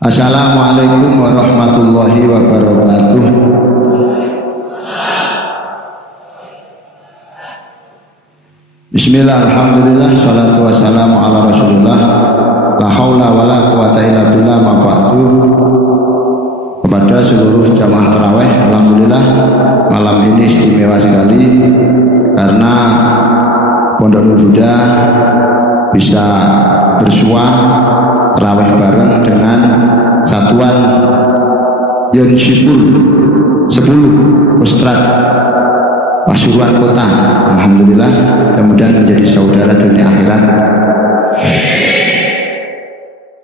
Assalamualaikum warahmatullahi wabarakatuh. Bismillah, alhamdulillah, salatu wassalamu ala rasulillah, la haula wa la quwata illa billah, ma ba'du. Kepada seluruh jamaah tarawih, alhamdulillah malam ini istimewa sekali karena Pondok Nurul Huda bisa bersua tarawih bareng dengan Satuan Yonsyipur 10 Kostrad Pasuruan Kota. Alhamdulillah, kemudian menjadi saudara dunia akhirat.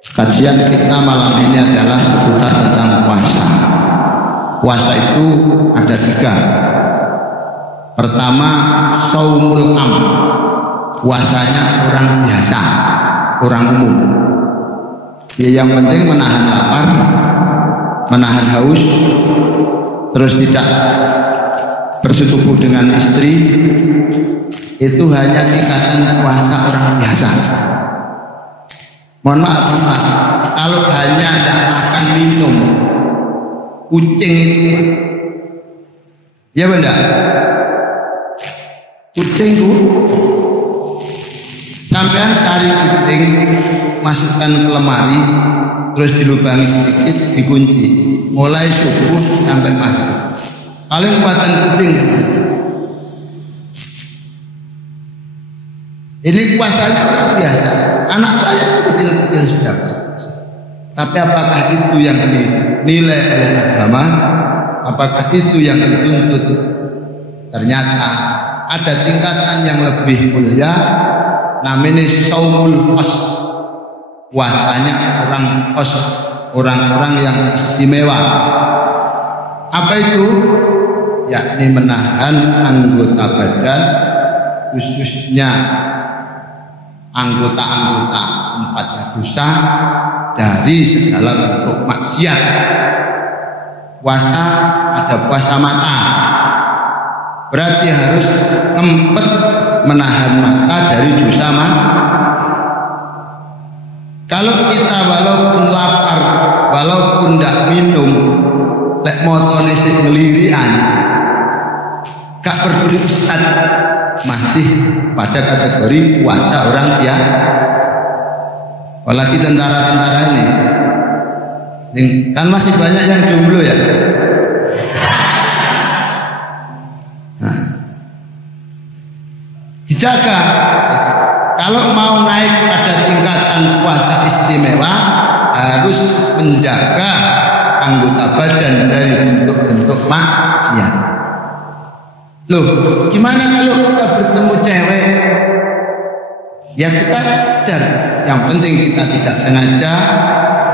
Kajian kita malam ini adalah seputar tentang puasa. Puasa itu ada 3. Pertama, shaumul am, puasanya orang biasa, orang umum. Ya, yang penting menahan lapar, menahan haus, terus tidak bersetubuh dengan istri. Itu hanya tingkatan puasa orang biasa. Mohon maaf, kalau hanya tidak makan minum, kucing itu, ya benda, kucing itu, sampean cari kucing, masukkan ke lemari, terus dilubangi sedikit, dikunci, mulai subuh sampai maghrib. Paling kuatan kucing ya. Ini puasanya orang biasa. Anak saya kecil-kecil sudah puasa. Tapi apakah itu yang dinilai oleh agama? Apakah itu yang dituntut? Ternyata ada tingkatan yang lebih mulia, namanya shaumul qas, puasanya orang qas, orang-orang yang istimewa. Apa itu? Yakni menahan anggota badan, khususnya anggota-anggota tempatnya dosa dari segala bentuk maksiat. Puasa ada puasa mata, berarti harus kempet menahan mata dari dosa mata. Kalau kita walaupun lapar, walaupun tidak minum, lek motone sing ngelirian, gak peduli ustad, masih pada kategori puasa orang biasa. Apalagi tentara-tentara ini kan masih banyak yang jomblo ya. Nah, dijaga. Kalau mau naik pada tingkatan puasa istimewa, harus menjaga anggota badan dari bentuk-bentuk maksiat. Loh, gimana kalau kita bertemu cewek? Ya kita sadar, yang penting kita tidak sengaja,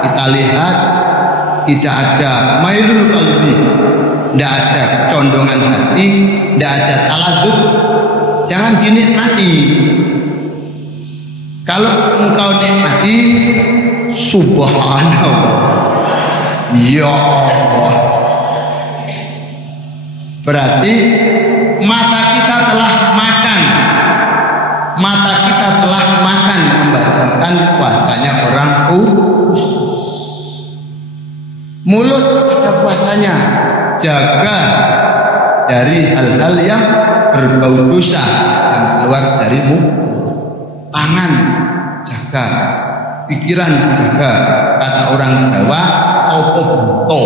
kita lihat, tidak ada mailul qalbi, tidak ada kecondongan hati, tidak ada taladud, jangan dinikmati. Kalau engkau nikmati, subhanallah, ya Allah, berarti mata kita telah makan, mata kita telah makan, membatalkan puasanya orang khusus. Mulut ada puasanya, jaga dari hal-hal yang berbau dosa yang keluar dari mulut. Tangan jaga, pikiran jaga. Kata orang Jawa, opo buto.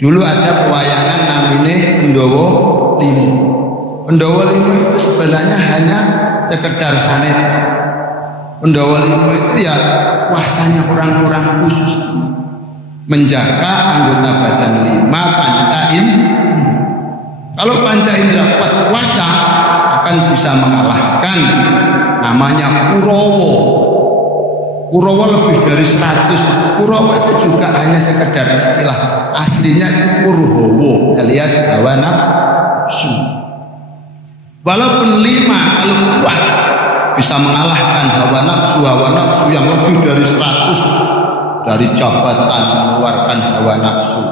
Dulu ada pewayangan namanya Pendowo Limo. Pendowo Limo itu sebenarnya hanya sekedar sanet. Pendowo Limo itu ya puasanya orang-orang khusus, menjaga anggota badan 5 panca indera. Kalau panca indera kuat puasa, akan bisa mengalahkan namanya Kurawa. Kurawa lebih dari 100. Kurawa itu juga hanya sekedar istilah, aslinya Kurhowo alias hawa nafsu. Walaupun 5 kalau kuat bisa mengalahkan hawa nafsu yang lebih dari 100, dari jabatan mengeluarkan hawa nafsu,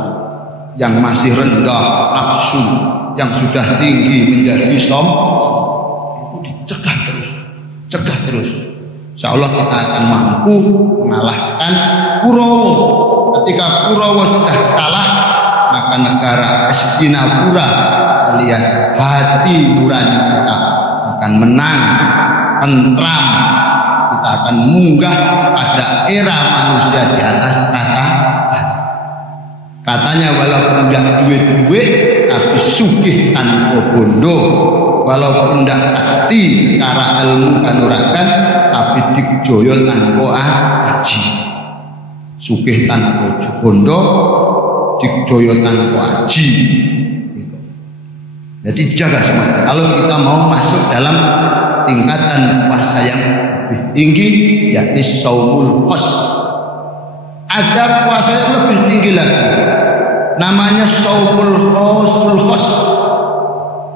yang masih rendah nafsu, yang sudah tinggi menjadi som, itu dicegah terus, insya Allah kita akan mampu mengalahkan Kurawa. Ketika Kurawa sudah kalah, maka negara Hastinapura alias hati nurani kita akan menang, tentram, kita akan munggah pada era manusia di atas rata. Katanya walaupun tidak duit-duit tapi sugih tanpa bondo, walaupun tidak sakti secara ilmu kanuragan tapi digjoyo tanpa aji, sugih tanpa bondo, digjoyo tanpa aji. Jadi jaga semua. Kalau kita mau masuk dalam tingkatan puasa yang lebih tinggi, yakni Shaumul Khos. Ada puasa yang lebih tinggi lagi, namanya Shaumul Khos.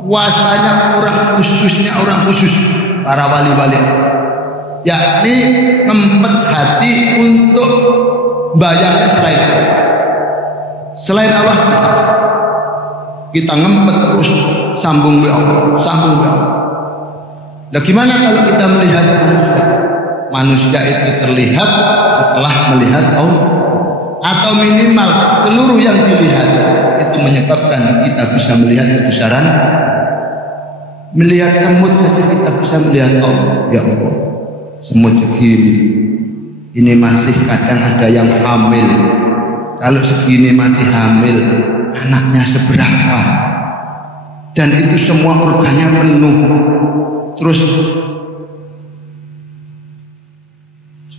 Puasanya orang khusus, para wali-wali, yakni ngempet hati untuk bayangnya selain Allah. Kita ngempet terus sambung ke Allah. Nah, gimana kalau kita melihat manusia? Manusia itu terlihat setelah melihat Allah, atau minimal seluruh yang dilihat itu menyebabkan kita bisa melihat kebesaran. Melihat semut saja kita bisa melihat Allah. Ya Allah, semut segini, ini masih kadang ada yang hamil. Kalau segini masih hamil, anaknya seberapa? Dan itu semua organnya penuh. Terus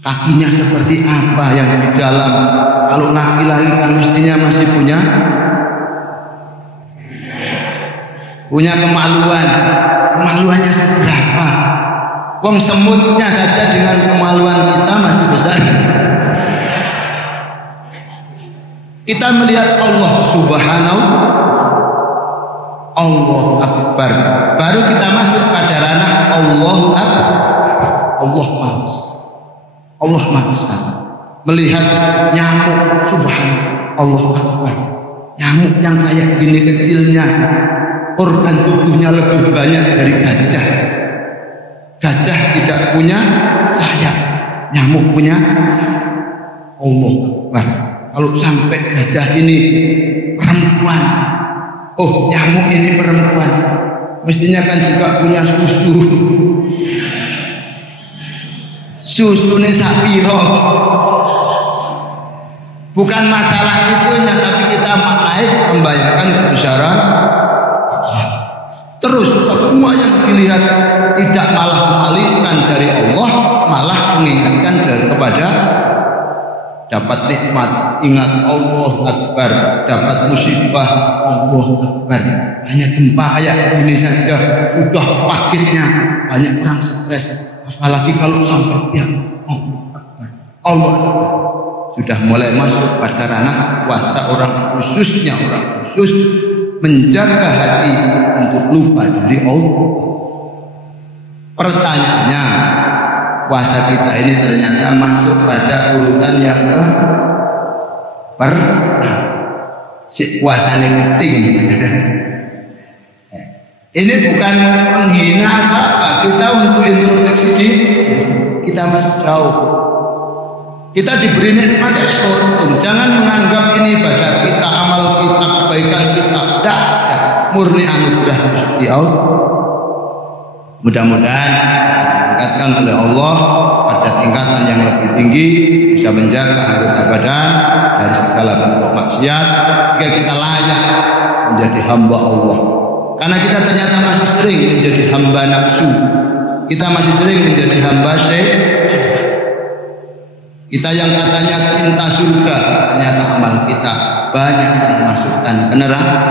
kakinya seperti apa yang di dalam? Kalau laki-laki kan mestinya masih punya kemaluannya seberapa? Wong semutnya saja dengan kemaluan kita masih besar. Kita melihat Allah Subhanahu, Allahu Akbar, baru kita masuk pada ranah Allahu Akbar. Allah Maha Besar. Melihat nyamuk, subhanallah, Allahu Akbar. Nyamuk yang kayak gini kecilnya, organ tubuhnya lebih banyak dari gajah. Gajah tidak punya sayap, nyamuk punya sayap. Allahu Akbar. Kalau sampai gajah ini perempuan, oh nyamuk ini perempuan, mestinya kan juga punya susunya sapiro. Bukan masalah itunya, tapi kita naik membayangkan kebesaran Allah. Terus semua yang dilihat tidak malah memalingkan dari Allah, malah mengingatkan kepada dapat nikmat, ingat Allah Akbar, dapat musibah, Allah Akbar. Hanya gempa kayak ini saja sudah pakitnya, banyak orang stres. Apalagi kalau sampai dia Allah Akbar, Allah Akbar. Sudah mulai masuk pada ranah puasa orang khusus menjaga hati untuk lupa dari Allah. Pertanyaannya, puasa kita ini ternyata masuk pada urutan yang si puasa kucing. Ini bukan menghina apa, kita untuk introspeksi kita masih jauh. Kita diberi nikmat ekspor, jangan menganggap ini ibadah kita, amal kita, kebaikan kita. Tidak, murni anugerah Gusti Allah. Mudah-mudahan ditingkatkan oleh Allah pada tingkatan yang lebih tinggi, bisa menjaga anggota badan dari segala bentuk maksiat, sehingga kita layak menjadi hamba Allah. Karena kita ternyata masih sering menjadi hamba nafsu, kita masih sering menjadi hamba syaitan. Kita yang katanya cinta surga, ternyata amal kita banyak yang memasukkan ke neraka.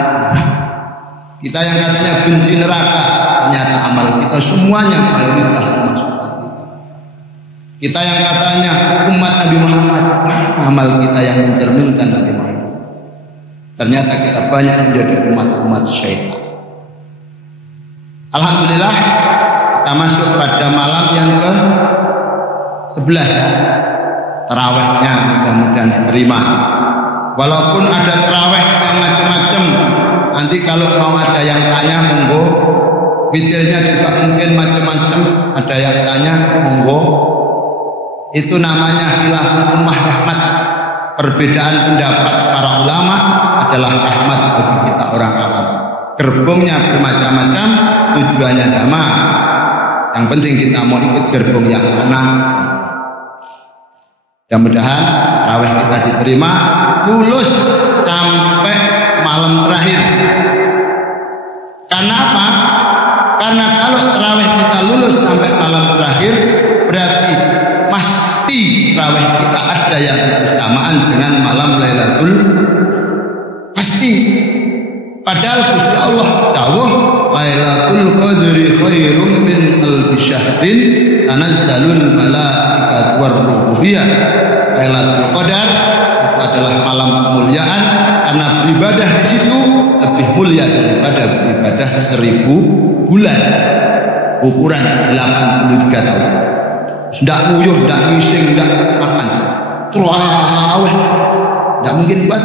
Kita yang katanya benci neraka, ternyata amal kita semuanya mayoritas memasukkan kita. Kita yang katanya umat Nabi Muhammad, amal kita yang mencerminkan Nabi Muhammad, ternyata kita banyak menjadi umat-umat syaitan. Alhamdulillah, kita masuk pada malam yang ke-11 ya. Terawihnya mudah-mudahan diterima. Walaupun ada terawih yang macam-macam, nanti kalau mau ada yang tanya monggo. Witirnya juga mungkin macam-macam, ada yang tanya monggo. Itu namanya khilaful ummah rahmat. Perbedaan pendapat para ulama adalah rahmat bagi kita orang awam. Gerbongnya bermacam-macam, tujuannya sama. Yang penting kita mau ikut gerbong yang mana. Mudah-mudahan tarawih kita diterima, lulus sampai malam terakhir. Karena apa? Karena kalau tarawih kita lulus sampai malam terakhir, berarti pasti tarawih kita ada yang bersamaan dengan malam Lailatul pasti. Padahal Gusti Allah dawuh Lailatul Qadri khairum min alfi syahrin tanazzalul malaikatu war-ruhu fiha. Lailatul Qadar itu adalah malam kemuliaan karena beribadah di situ lebih mulia daripada beribadah 1000 bulan. Ukuran 83 tahun. Ndak nguyuh, ndak ngising, ndak makan. Tarawih. Ndak mungkin buat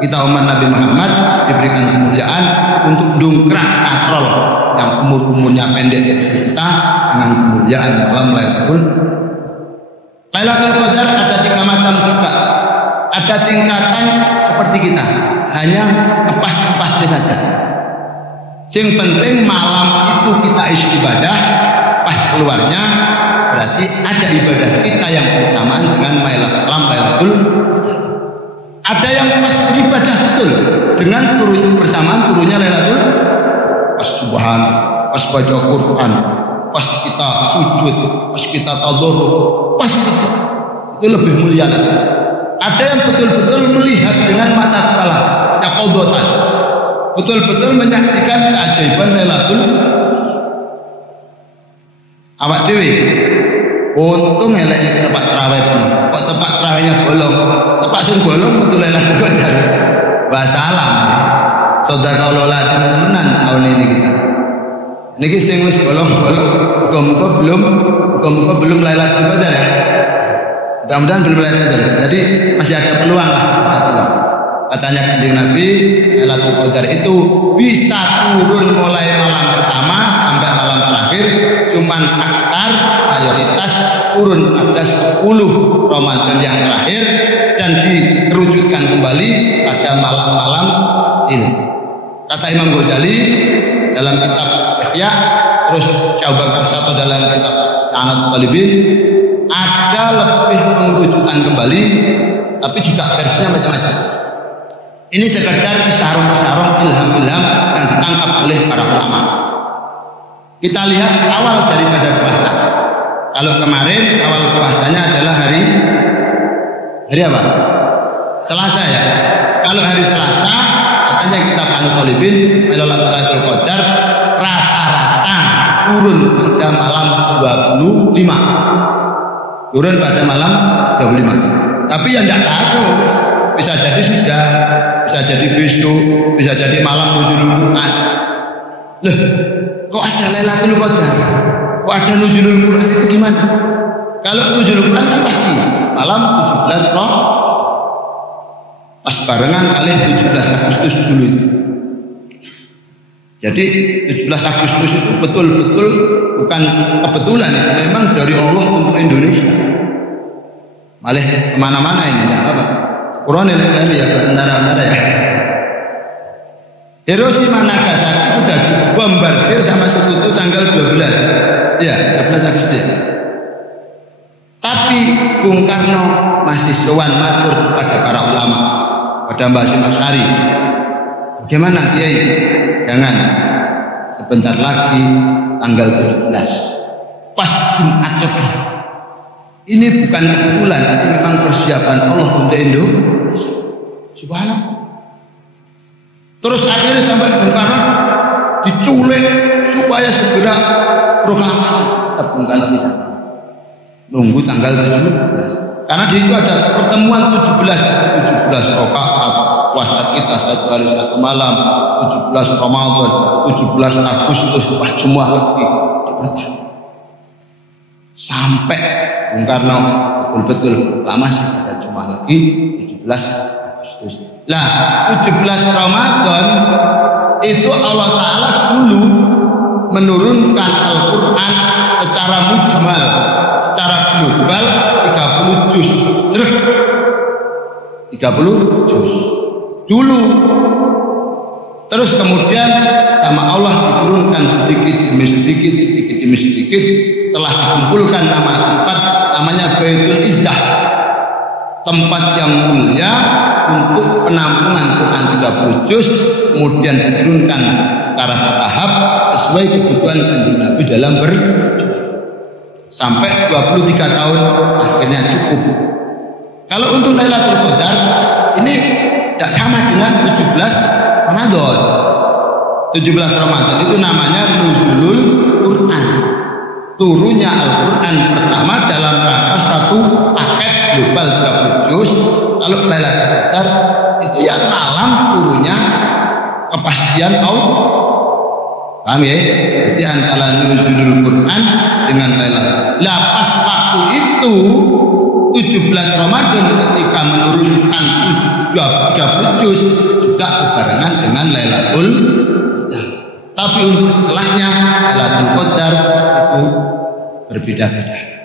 kita umat Nabi Muhammad diberikan kemuliaan untuk dongkrak katrol yang umurnya pendek seperti kita dengan kemuliaan malam Lailatul Qadar. Ada 3 macam juga. Ada tingkatan seperti kita, hanya ngepas-ngepasnya saja. Yang penting malam itu kita isi ibadah, pas keluarnya berarti ada ibadah kita yang bersamaan dengan malam Lailatul. Ada yang pas beribadah betul dengan bersamaan turunnya Lailatul, pas subhanallah, pas baca Quran, pas kita sujud, pas kita tadarruk, pas itu lebih mulia lagi. Ada yang betul-betul melihat dengan mata kepala, yaqodotan, betul-betul menyaksikan keajaiban Lailatul. Awak dewi, untung eleknya tempat tarawih pun. Kok tempat tarawihnya bolong, tempat sing bolong betul Lailatul Qadar. Bahasa alam, saudara latin temenan tahun ini kita. Niki sing wis bolong-bolong, muga-muga belum Lailatul Qadar ya. Mudah-mudahan belum Lailatul Qadar. Jadi masih ada peluang lah, ada peluang. Katanya Kanjeng Nabi, Lailatul Qadar itu bisa turun mulai malam pertama sampai malam terakhir, cuman aktar mayoritas turun pada 10 Ramadan yang terakhir dan dikerucutkan kembali pada malam-malam ini. Kata Imam Ghazali dalam kitab Ihya, terus Syekh Abu Bakar Syato dalam kitab Ta'anat Talibin, ada lebih pengerucutan kembali, tapi juga versinya macam-macam. Ini sekedar isyarah-isyarah ilham-ilham yang ditangkap oleh para ulama. Kita lihat awal daripada puasa. Kalau kemarin awal puasanya adalah hari apa? Selasa ya. Kalau hari Selasa katanya kita Ta'anat Talibin Lailatul Qadar rata-rata turun pada malam 25. Turun pada malam 25. Tapi yang tidak harus, bisa jadi sudah, bisa jadi besok, bisa jadi malam nuzulul Quran. Loh, kok ada Lailatul Qadar? Kok ada nuzulul Quran itu gimana? Kalau nuzulul Quran kan pasti malam 17 Ramadan. Pas barengan kali 17 Agustus dulu itu. Jadi 17 Agustus itu betul-betul bukan kebetulan, memang dari Allah untuk Indonesia. Malah kemana-mana ini, tidak apa-apa. Quran ini ya tentara-tentara ya. Hiroshima Nagasaki sudah dibombardir sama sekutu tanggal 12. Ya, 12 Agustus. Tapi Bung Karno masih sowan matur kepada para ulama, pada Mbah Hashim Asy'ari. Bagaimana Kiai? Jangan, sebentar lagi tanggal 17 pas Jumat lagi. Ini bukan kebetulan, ini memang persiapan Allah untuk Indonesia. Subhanallah. Terus akhirnya sampai Bung Karno diculik supaya segera proklamasi. Tetap Bung Karno tidak nunggu tanggal 17. Karena di situ ada pertemuan 17 rakaat puasa kita 1 hari 1 malam, 17 Ramadan, 17 Agustus, pas Jumat lagi. Sampai Bung Karno betul-betul proklamasi pada Jumat lagi 17 Agustus. Lah 17 Ramadan itu Allah Ta'ala dulu menurunkan Al-Quran secara mujmal, secara global 30 juz. 30 juz dulu. Terus kemudian sama Allah diturunkan sedikit demi sedikit, sedikit demi sedikit. Setelah dikumpulkan nama tempat namanya Baitul Izzah, tempat yang mulia untuk penampungan Quran 30 juz, kemudian diturunkan secara bertahap sesuai kebutuhan Kanjeng Nabi dalam sampai 23 tahun akhirnya cukup. Kalau untuk Lailatul Qadar ini tidak sama dengan 17 Ramadan. 17 Ramadan itu namanya Nuzulul Quran, turunnya Al-Quran pertama dalam rangka satu paket global 30 juz. Kalau Lailatul Qadar itu yang malam turunnya kepastian Allah. Paham ya? Jadi antara Nuzulul Quran dengan Lailatul. Lah pas waktu itu 17 Ramadan ketika menurunkan 30 juz juga berbarengan dengan Lailatul Qadar. Tapi untuk setelahnya Lailatul Qadar itu berbeda-beda.